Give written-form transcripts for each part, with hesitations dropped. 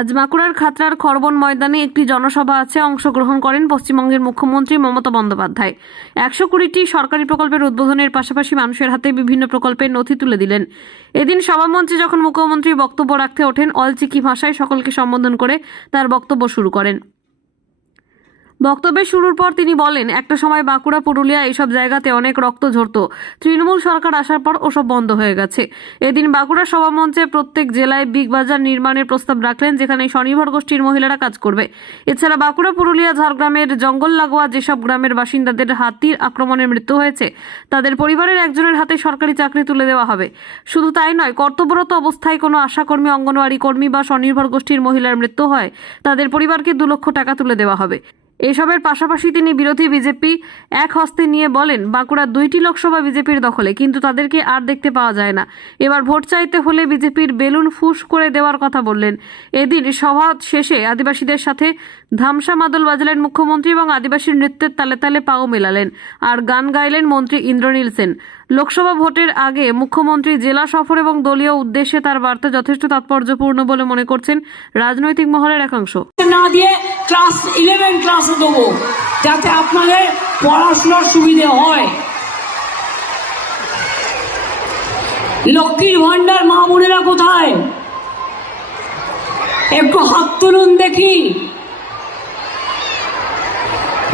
আজ বাঁকুড়ার খাতড়ার খড়বন ময়দানে একটি জনসভা আছে অংশগ্রহণ করেন পশ্চিমবঙ্গের মুখ্যমন্ত্রী মমতা বন্দ্যোপাধ্যায়। 120টি সরকারি প্রকল্পের উদ্বোধনের পাশাপাশি মানুষের হাতে বিভিন্ন প্রকল্পের নথি তুলে দিলেন। এদিন সভামঞ্চে যখন মুখ্যমন্ত্রী বক্তব্য রাখতে ওঠেন, অলচিকি ভাষায় সকলকে সম্বোধন করে তার বক্তব্য শুরু করেন। বক্তব্যের শুরুর পর তিনি বলেন, একটা সময় বাঁকুড়া, পুরুলিয়া এইসব জায়গাতে অনেক রক্ত ঝরতো। তৃণমূল সরকার আসার পর ওসব বন্ধ হয়ে গেছে। এদিন বাঁকুড়া সভামঞ্চে প্রত্যেক জেলায় বিগ বাজার নির্মাণের প্রস্তাব রাখলেন, যেখানে স্বনির্ভর গোষ্ঠীর মহিলারা কাজ করবে। এছাড়া বাঁকুড়া, পুরুলিয়া, ঝাড়গ্রামের জঙ্গল লাগোয়া যেসব গ্রামের বাসিন্দাদের হাতির আক্রমণে মৃত্যু হয়েছে, তাদের পরিবারের একজনের হাতে সরকারি চাকরি তুলে দেওয়া হবে। শুধু তাই নয়, কর্তব্যরত অবস্থায় কোনো আশাকর্মী, অঙ্গনওয়াড়ি কর্মী বা স্বনির্ভর গোষ্ঠীর মহিলার মৃত্যু হয়, তাদের পরিবারকে 2 লক্ষ টাকা তুলে দেওয়া হবে। এসবের পাশাপাশি তিনি বিরোধী বিজেপি এক হস্তে নিয়ে বলেন, বাঁকুড়া 2টি লোকসভা বিজেপির দখলে, কিন্তু তাদেরকে আর দেখতে পাওয়া যায় না। এবার ভোট চাইতে হলে বিজেপির বেলুন ফুস করে দেওয়ার কথা বললেন। এদিন সভা শেষে আদিবাসীদের সাথে ধামসা মাদল বাজালেন মুখ্যমন্ত্রী এবং আদিবাসী নৃত্যের তালে তালে পাও মেলালেন আর গান গাইলেন মন্ত্রী ইন্দ্রনীল সেন। লোকসভা ভোটের আগে মুখ্যমন্ত্রী জেলা সফর এবং দলীয় উদ্দেশ্যে তার বার্তা যথেষ্ট তাৎপর্যপূর্ণ বলে মনে করছেন রাজনৈতিক মহলের একাংশ। না দিয়ে ক্লাস 11 ক্লাসে দেবো, যাতে আপনাদের পড়াশোনার সুবিধে হয়। লক্ষ্মীর ভান্ডার মা বোনেরা কোথায়? একটু হাত তুলুন দেখি।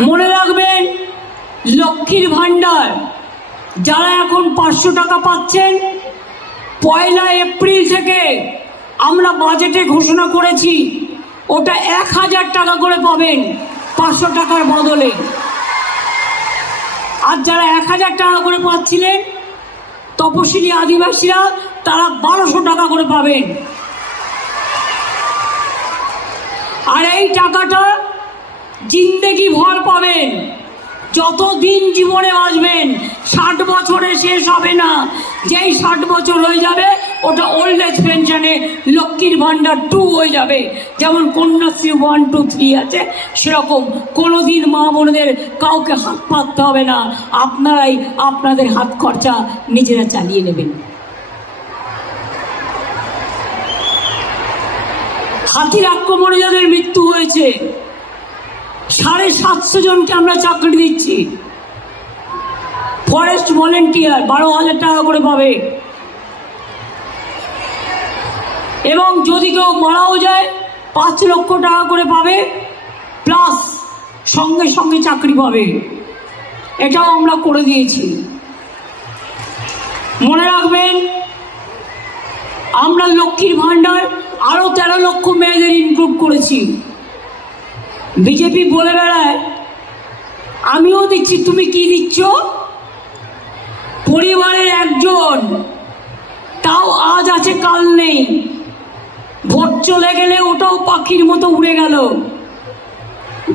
মনে রাখবেন, লক্ষ্মীর ভান্ডার যারা এখন 500 টাকা পাচ্ছেন, 1 এপ্রিল থেকে আমরা বাজেটে ঘোষণা করেছি ওটা 1000 টাকা করে পাবেন 500 টাকার বদলে। আর যারা 1000 টাকা করে পাচ্ছিলেন, তপশিলি আদিবাসীরা, তারা 1200 টাকা করে পাবেন। আর এই টাকাটা জিন্দেগি ভর পাবেন, যতদিন জীবনে বাঁচবেন। 60 বছরে শেষ হবে না। যেই 60 বছর হয়ে যাবে, ওটা ওল্ড এজ পেনশনে লক্ষ্মীর ভান্ডার 2 হয়ে যাবে। যেমন কন্যাশ্রী 1, 2, 3 আছে, সেরকম কোনোদিন মা বোনদের কাউকে হাত পাততে হবে না। আপনারাই আপনাদের হাত খরচা নিজেরা চালিয়ে নেবেন। হাতির আক্রমণে যাদের মৃত্যু হয়েছে, 750 জনকে আমরা চাকরি দিচ্ছি। ফরেস্ট ভলেন্টিয়ার 12,000 টাকা করে পাবে। এবং যদি কেউ মারাও যায়, 5 লক্ষ টাকা করে পাবে, প্লাস সঙ্গে সঙ্গে চাকরি পাবে। এটাও আমরা করে দিয়েছি। মনে রাখবেন, আমরা লক্ষ্মীর ভান্ডার আরো 13 লক্ষ মেয়েদের ইনক্লুড করেছি। বিজেপি বলে বেড়ায়, আমিও দিচ্ছি, তুমি কি দিচ্ছ? পরিবারের একজন, তাও আজ আছে কাল নেই। ভোট চলে গেলে ওটাও পাখির মতো উড়ে গেল।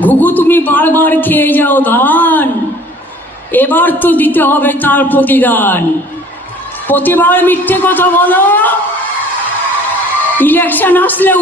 ঘুঘু তুমি বারবার খেয়ে যাও ধান, এবার তো দিতে হবে তার প্রতিদান। প্রতিবার মিথ্যে কথা বলো, ইলেকশন আসলে